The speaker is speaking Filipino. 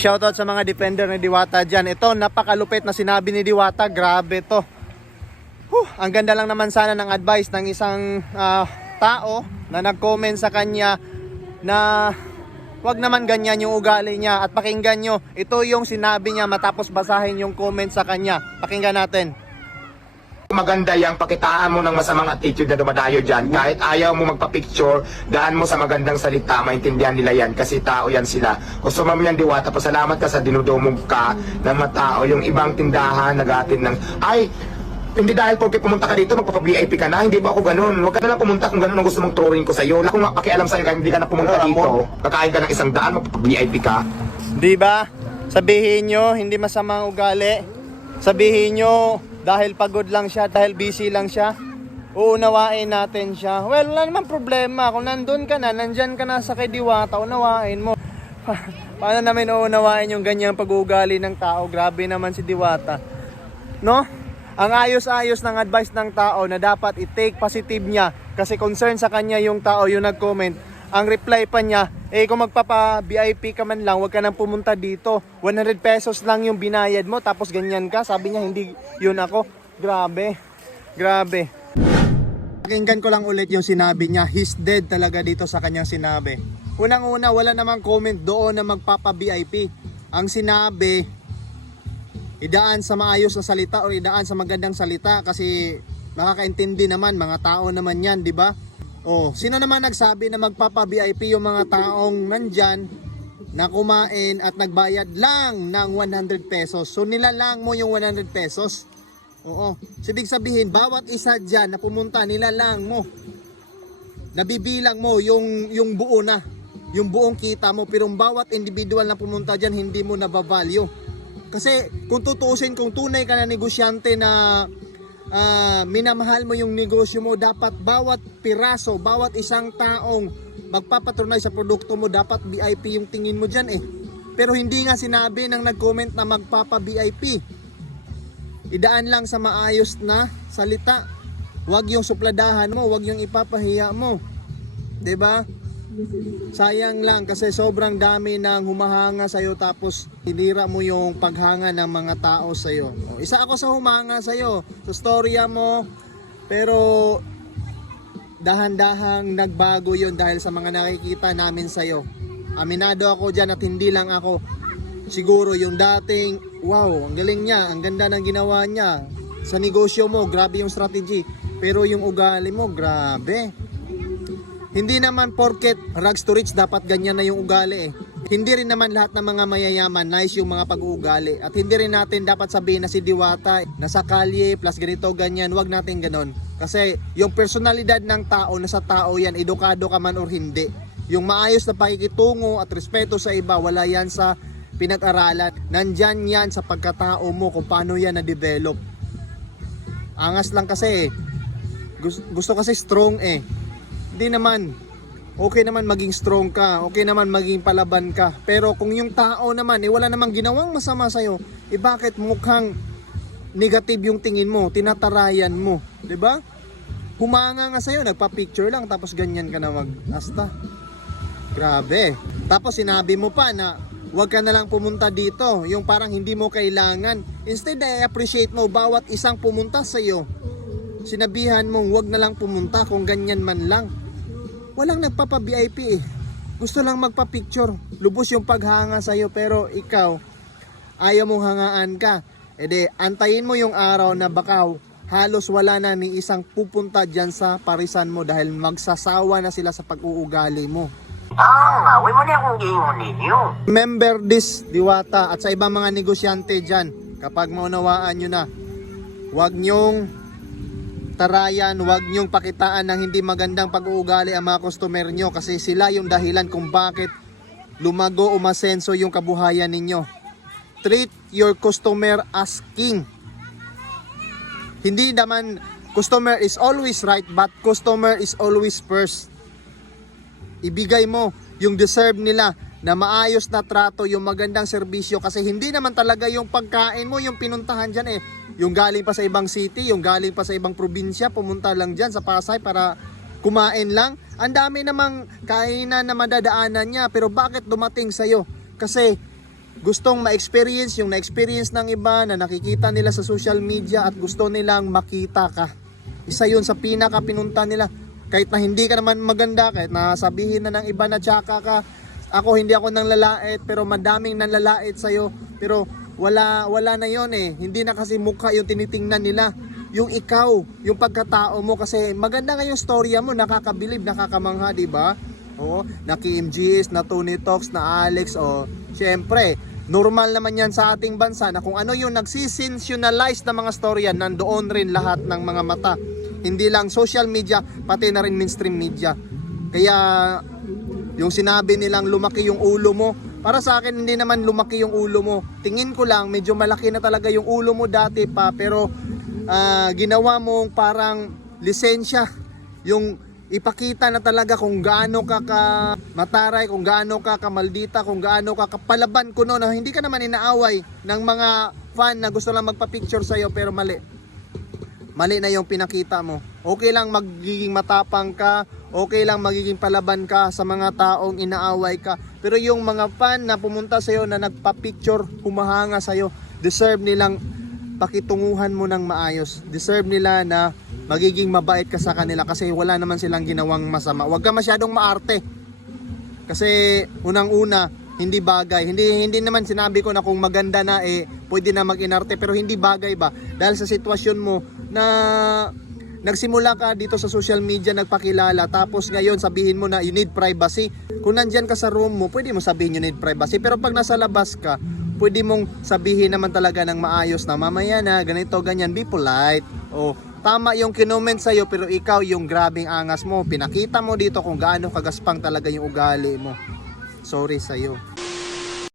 Shoutout sa mga defender ni Diwata dyan. Ito, napakalupit na sinabi ni Diwata. Grabe to. Huh, ang ganda lang naman sana ng advice ng isang ah, tao na nag-comment sa kanya na wag naman ganyan yung ugali niya at pakinggan nyo. Ito yung sinabi niya matapos basahin yung comment sa kanya. Pakinggan natin. Maganda yung pakitaan mo ng masamang attitude na dumadayo dyan. Kahit ayaw mo magpa-picture, daan mo sa magandang salita, maintindihan nila yan kasi tao yan sila. Gusto mo yan diwata, pasalamat ka sa dinudumog ka ng mga tao. Yung ibang tindahan, nagatin ng, ay, hindi dahil porque pumunta ka dito, magpapa-VIP ka na. Hindi ba ako ganun? Huwag ka na lang pumunta kung ganun ang gusto mong turing ko sa'yo. Wala akong pakialam sa'yo kahit hindi ka na pumunta dito. Kakain ka ng isang daan, magpapa-VIP ka. Di ba? Sabihin nyo, hindi masama ang ugali. Sabihin nyo, dahil pagod lang siya, dahil busy lang siya, uunawain natin siya. Well, wala naman problema. Kung nandun ka na, nandyan ka na sa kay Diwata, unawain mo. Paano namin uunawain yung ganyang pag-uugali ng tao? Grabe naman si Diwata. No? Ang ayos-ayos ng advice ng tao na dapat i-take positive niya kasi concern sa kanya yung tao yung nag-comment. Ang reply pa niya, eh kung magpapa-VIP ka man lang, huwag ka nang pumunta dito. 100 pesos lang yung binayad mo tapos ganyan ka. Sabi niya, hindi yun ako. Grabe. Grabe. Pakinggan ko lang ulit yung sinabi niya. He's dead talaga dito sa kanyang sinabi. Unang-una, wala namang comment doon na magpapa-VIP. Ang sinabi, idaan sa maayos na salita o idaan sa magandang salita kasi makakaintindi naman mga tao naman yan, di ba? Oh, sino naman nagsabi na magpapa-VIP yung mga taong nandyan na kumain at nagbayad lang ng 100 pesos. So nilalang mo yung 100 pesos. Oo. So ibig sabihin, bawat isa dyan na pumunta, nilalang mo. Nabibilang mo yung, yung buo na. Yung buong kita mo. Pero bawat individual na pumunta dyan, hindi mo nabavalue. Kasi kung tutuusin, kung tunay ka na negosyante na ah, minamahal mo yung negosyo mo, dapat bawat piraso, bawat isang taong magpapatronize sa produkto mo, dapat VIP yung tingin mo dyan eh. Pero hindi nga sinabi ng nag-comment na magpapa-VIP. Idaan lang sa maayos na salita. Huwag yung supladahan mo, huwag yung ipapahiya mo. 'Di ba? Sayang lang kasi sobrang dami ng humahanga sa iyo tapos hinira mo yung paghanga ng mga tao sa iyo. Isa ako sa humanga sa iyo, sa storya mo. Pero dahan-dahang nagbago yon dahil sa mga nakikita namin sa iyo. Aminado ako diyan at hindi lang ako. Siguro yung dating, wow, ang galing niya, ang ganda ng ginawa niya. Sa negosyo mo, grabe yung strategy. Pero yung ugali mo, grabe. Hindi naman porket rags to rich dapat ganyan na yung ugali eh. Hindi rin naman lahat ng mga mayayaman nice yung mga pag-uugali. At hindi rin natin dapat sabihin na si Diwata nasa kalye plus ganito ganyan. Huwag natin ganon. Kasi yung personalidad ng tao, nasa tao yan, edukado ka man or hindi. Yung maayos na pakikitungo at respeto sa iba, wala yan sa pinag-aralan. Nandyan yan sa pagkatao mo kung paano yan na-develop. Angas lang kasi eh. Gusto, gusto kasi strong eh. Hindi naman. Okay naman maging strong ka. Okay naman maging palaban ka. Pero kung yung tao naman, eh wala namang ginawang masama sa'yo, eh bakit mukhang negative yung tingin mo, tinatarayan mo, 'di ba? Humanga nga sa'yo, nagpa-picture lang tapos ganyan ka na mag-asta. Grabe. Tapos sinabi mo pa na huwag ka na lang pumunta dito, yung parang hindi mo kailangan. Instead, i-appreciate mo bawat isang pumunta sa'yo. Sinabihan mong huwag na lang pumunta kung ganyan man lang. Walang nagpapa-VIP eh. Gusto lang magpa-picture. Lubos yung paghanga sa'yo pero ikaw, ayaw mong hangaan ka. E de, antayin mo yung araw na baka halos wala na ni isang pupunta dyan sa parisan mo dahil magsasawa na sila sa pag-uugali mo. Oo nga, huwag mo na akong giingon ninyo. Remember this, Diwata, at sa ibang mga negosyante dyan, kapag maunawaan nyo na, huwag nyong tarayan, huwag nyong pakitaan ng hindi magandang pag-uugali ang mga customer nyo kasi sila yung dahilan kung bakit lumago o masenso yung kabuhayan ninyo. Treat your customer as king. Hindi naman customer is always right but customer is always first ibigay mo yung deserve nila na maayos na trato, yung magandang serbisyo kasi hindi naman talaga yung pagkain mo yung pinuntahan dyan eh. Yung galing pa sa ibang city, yung galing pa sa ibang probinsya, pumunta lang dyan sa Pasay para kumain lang. Ang dami namang kainan na madadaanan niya pero bakit dumating sa'yo? Kasi gustong ma-experience yung na-experience ng iba na nakikita nila sa social media at gusto nilang makita ka. Isa yun sa pinaka pinunta nila. Kahit na hindi ka naman maganda, kahit na sabihin na ng iba na tsaka ka, ako hindi ako nang lalait pero madaming nang lalait sa'yo. Pero wala, wala na yon eh. Hindi na kasi mukha yung tinitingnan nila. Yung ikaw, yung pagkatao mo kasi maganda nga yung storya mo, nakakabilib, nakakamangha, di ba? Oo, na Kim na Tony Talks, na Alex, o syempre, normal naman yan sa ating bansa na kung ano yung nagsisensationalize na mga storya, nandoon rin lahat ng mga mata. Hindi lang social media, pati na rin mainstream media. Kaya, yung sinabi nilang lumaki yung ulo mo, para sa akin hindi naman lumaki yung ulo mo. Tingin ko lang medyo malaki na talaga yung ulo mo dati pa pero ah, ginawa mong parang lisensya yung ipakita na talaga kung gaano ka ka mataray, kung gaano ka kamaldita, kung gaano ka kapalaban ko no, na hindi ka naman inaaway ng mga fan na gusto lang magpa-picture sa'yo pero mali. Mali na yung pinakita mo. Okay lang magiging matapang ka, okay lang magiging palaban ka sa mga taong inaaway ka. Pero yung mga fan na pumunta sa'yo na nagpa-picture, humahanga sa'yo, deserve nilang pakitunguhan mo ng maayos. Deserve nila na magiging mabait ka sa kanila kasi wala naman silang ginawang masama. Huwag ka masyadong maarte. Kasi unang-una, hindi bagay. Hindi hindi naman sinabi ko na kung maganda na eh pwede na mag-inarte pero hindi bagay ba dahil sa sitwasyon mo na nagsimula ka dito sa social media nagpakilala tapos ngayon sabihin mo na you need privacy. Kung nandyan ka sa room mo, pwede mo sabihin you need privacy pero pag nasa labas ka, pwede mong sabihin naman talaga ng maayos na mamaya na ganito ganyan be polite. O tama yung kinoment sa'yo pero ikaw yung grabing angas mo. Pinakita mo dito kung gaano kagaspang talaga yung ugali mo. Sorry sa'yo.